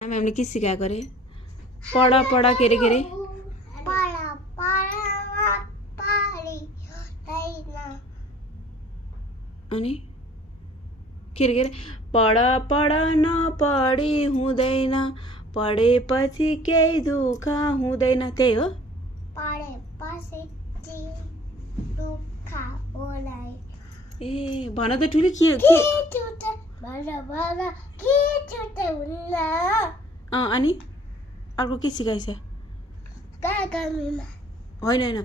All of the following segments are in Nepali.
मैमले के सिकाएको अरे पढ पढ के रे अनि के रे पढ पढ नपढी हुँदैन पढेपछि केही दुःख हुँदैन त्यही हो ए भन त ठुली के अनि अर्को के सिकाइछ होइन होइन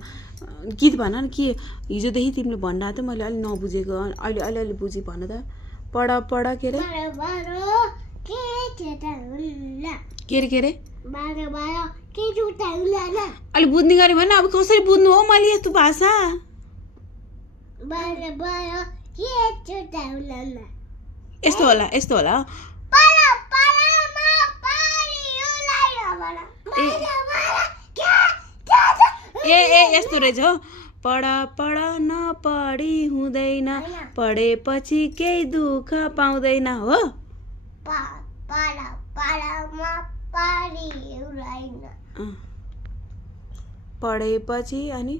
गीत भन न के हिजोदेखि तिमीले भन्न आएको थियो मैले अलि नबुझेको अहिले अलि बुझी भन त पढ पढ के रे अलि बुझ्ने गरी भन अब कसरी बुझ्नु हो मैले यस्तो भाषा यस्तो होला ए यस्तो रहेछ हो पढ पढ नपढी हुँदैन पढेपछि केही दुःख पाउँदैन हो पढेपछि अनि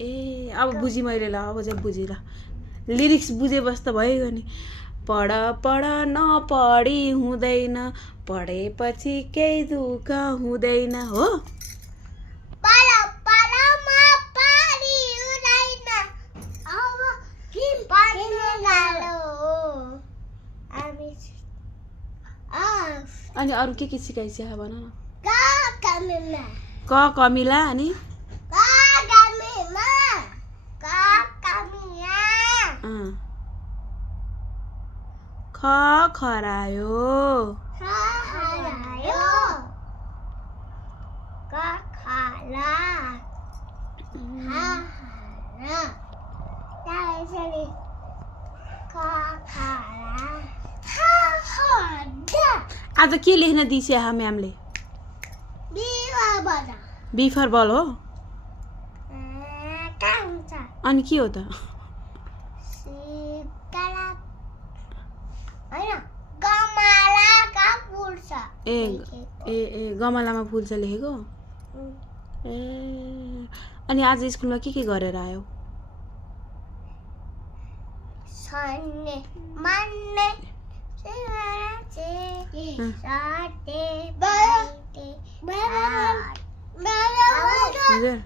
ए अब बुझी मैले ल अब चाहिँ बुझी ल लिरिक्स बुझे बस्दा भयो नि पढ पढ नपढी हुँदैन पढेपछि केही दुःख हुँदैन हो अनि अरू के सिकाइछ भन न क कमिला अनि ख खरायो आज के लेख्न दिइछ म्यामले बी फर बल हो अनि के हो त ए गमलामा फुल्छ लेखेको ए अनि आज स्कुलमा के गरेर आयो हजुर